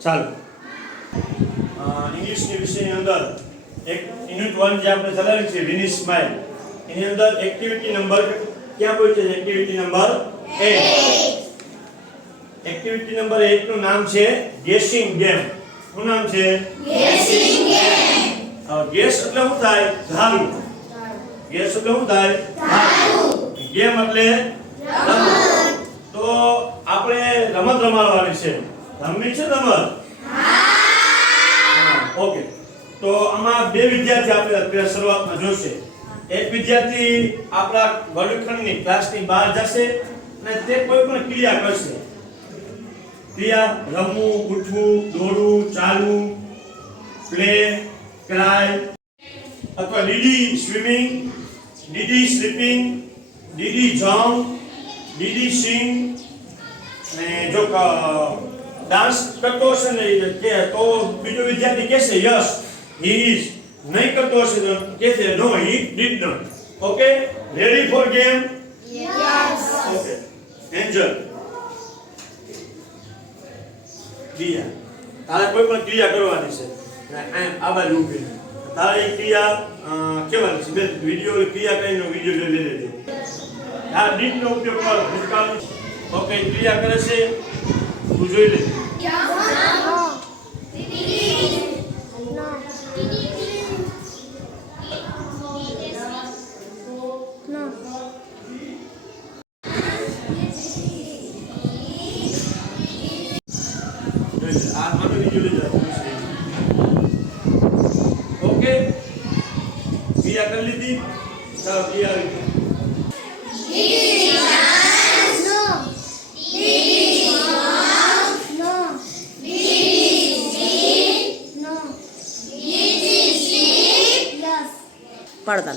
ચાલો ઇંગ્લિશની વિષયની અંદર એક યુનિટ 1 જે આપણે ચલાવી છે વિનિશ સ્માઇલ એની અંદર એક્ટિવિટી નંબર ક્યાં બોલ છે એક્ટિવિટી નંબર 8 એક્ટિવિટી નંબર 8 નું નામ છે ગેસિંગ ગેમ શું નામ છે ગેસિંગ ગેમ ગેસ એટલે શું થાય ધારવું ગેસ એટલે શું થાય ધારવું ગેમ એટલે રમત તો આપણે રમત રમાડવાની છે રમવી છે રમત ઓકે તો આમાં બે વિદ્યાર્થી આપણે અત્યારે શરૂઆતમાં જોશે એક વિદ્યાર્થી આપણા વર્ગખંડની ક્લાસની બહાર જશે અને તે કોઈ પણ ક્રિયા કરશે ક્રિયા રમવું ઉઠવું દોડવું ચાલવું પ્લે ક્રાય અથવા ડીડી સ્વિમિંગ ડીડી સ્લીપિંગ ડીડી જમ્પ ડીડી સિંગ અને જો ડાન્સ કરતો હશે ને કે તો બીજો વિદ્યાર્થી કહેશે યસ હી ઇઝ નહીં કરતો હશે તો કહેશે no he did not okay ready for game yes okay Angel ક્રિયા તારે કોઈ પણ ક્રિયા કરવાની છે આ બાજુ ઊભી તારે એક ક્રિયા કેવાની છે બે વિડિયો ક્રિયા કરીને વિડિયો જોઈ લેજો આ ડીડ નો ઉપયોગ કરો ભૂતકાળનો ઓકે ક્રિયા કરે છે તું જોઈ લે ઓકે ક્રિયા કરી લીધી ચાલો ક્રિયા પડતા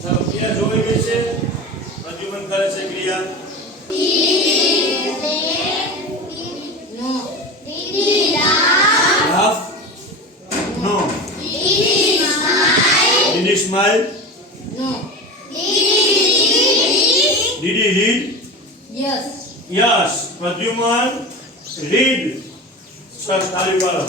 ચાલો ક્રિયા જોઈ ગઈ છે રજૂમન કરે છે ક્રિયા laugh no did he smile no did he read yes yes Pradyuman read sir તાળી વાળો